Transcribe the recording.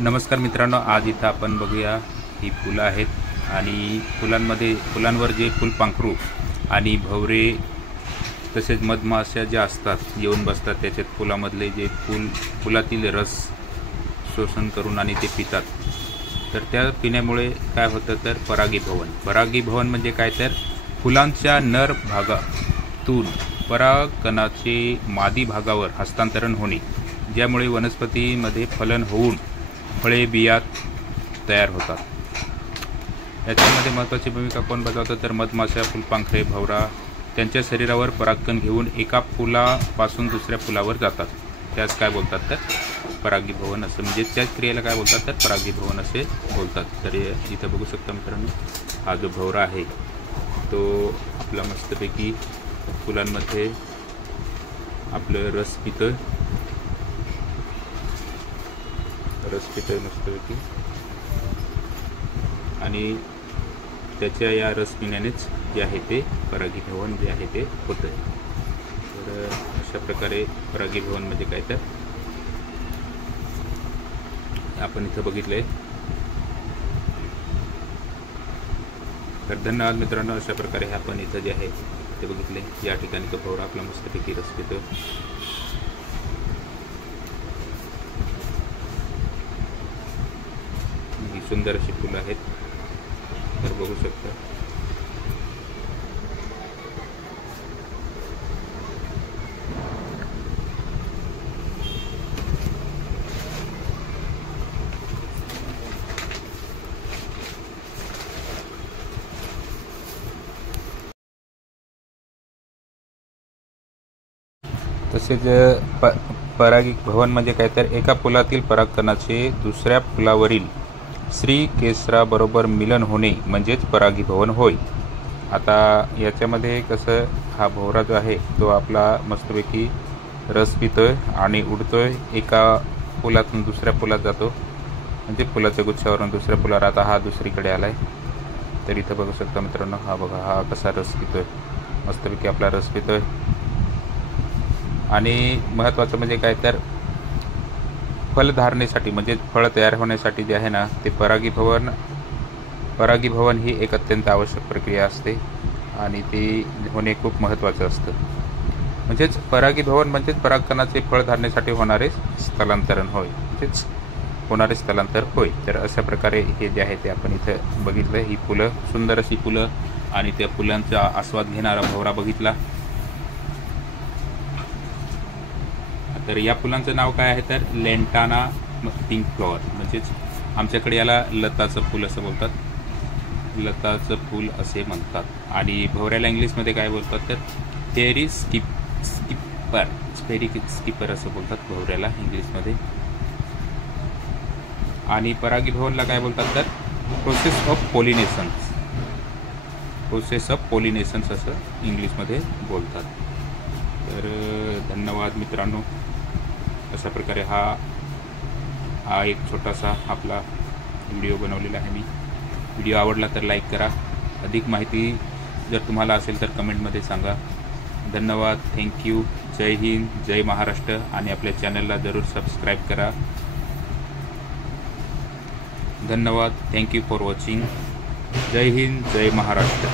नमस्कार मित्रांनो, आज इथं आपण बघूया ही फुलं आहेत आणि फुलांवर जे फुलपाखरू आणि भवरे तसेच मधमाशा ज्या असतात येऊन बसतात, त्याच्यात फुलामधले जे फुलातील रस शोषण करून आणि ते पितात. तर त्या पिण्यामुळे काय होतं तर परागीभवन म्हणजे काय तर फुलांच्या नर भागातून परागकणाचे मादी भागावर हस्तांतरण होणे, ज्यामुळे वनस्पतीमध्ये फलन होऊन फळे बिया तयार होतात. याच्यामध्ये महत्त्वाची भूमिका कोण बजावतं तर मधमाशा, फुलपाखरे, भवरा त्यांच्या शरीरावर परागकण घेऊन एका फुलापासून दुसऱ्या फुलावर जातात. त्यास काय बोलतात तर परागीभवन असं, म्हणजे त्याच क्रियेला काय बोलतात तर परागीभवन असे बोलतात. तर इथं बघू शकता मित्रांनो, हा जो भवरा आहे तो आपला मस्तपैकी फुलांमध्ये आपलं रस पितोय मस्तपैकी, आणि त्याच्या या रस पिण्यानेच जे आहे ते परागीभवन जे आहे ते होतं. तर अशा प्रकारे परागीभवन म्हणजे काय तर आपण इथं बघितलंय. तर धन्यवाद मित्रांनो, अशा प्रकारे आपण इथं जे आहे ते बघितले. या ठिकाणी तो भवरा आपला मस्तपैकी रस पितो. सुंदर अशी फुलं आहेत, तर बघू शकता. तसेच परागीभवन म्हणजे काय तर एका फुलातील परागकणाचे दुसऱ्या फुलावरील श्री केसराबरोबर मिलन होणे म्हणजेच परागीभवन होय. आता याच्यामध्ये कसं, हा भवरा जो आहे तो आपला मस्तपैकी रस पितोय आणि उडतोय, एका फुलातून दुसऱ्या फुलात जातो, म्हणजे फुलाच्या गुच्छावरून दुसऱ्या फुलावर. आता हा दुसरीकडे आलाय. तर इथं बघू शकता मित्रांनो, हा बघा हा कसा रस पितोय, मस्तपैकी आपला रस पितोय. आणि महत्त्वाचं म्हणजे काय तर फलधारणेसाठी म्हणजे फळ तयार होण्यासाठी जे आहे ना ते परागीभवन ही एक अत्यंत आवश्यक प्रक्रिया असते आणि ती होणे खूप महत्त्वाचं असतं. म्हणजेच परागीभवन म्हणजेच परागकणाचे फळधारणेसाठी होणारे स्थलांतरण होय, म्हणजेच होणारे स्थलांतर होय. तर अशा प्रकारे हे जे आहे ते आपण इथं बघितलं. ही फुलं, सुंदर अशी फुलं आणि त्या फुलांचा आस्वाद घेणारा भवरा बघितला. तर या फुलांचं नाव काय आहे तर लेंटाना पिंक फ्लॉवर, म्हणजेच आमच्याकडे याला लताचं फूल असं बोलतात, लताचं फूल असे म्हणतात. आणि भवऱ्याला इंग्लिशमध्ये काय बोलतात तर फेरी स्किपर असं बोलतात भवऱ्याला इंग्लिशमध्ये. आणि परागीभवनला काय बोलतात तर प्रोसेस ऑफ पॉलिनेशन्स असं इंग्लिशमध्ये बोलतात. तर धन्यवाद मित्रांनो, अशा प्रकारे हा एक छोटासा आपला व्हिडिओ बनवलेला आहे मी. व्हिडिओ आवडला तर लाईक करा. अधिक माहिती जर तुम्हाला असेल तर कमेंटमध्ये सांगा. धन्यवाद, थँक्यू. जय हिंद, जय महाराष्ट्र. आणि आपल्या चॅनलला जरूर सबस्क्राईब करा. धन्यवाद, थँक्यू फॉर वॉचिंग. जय हिंद, जय महाराष्ट्र.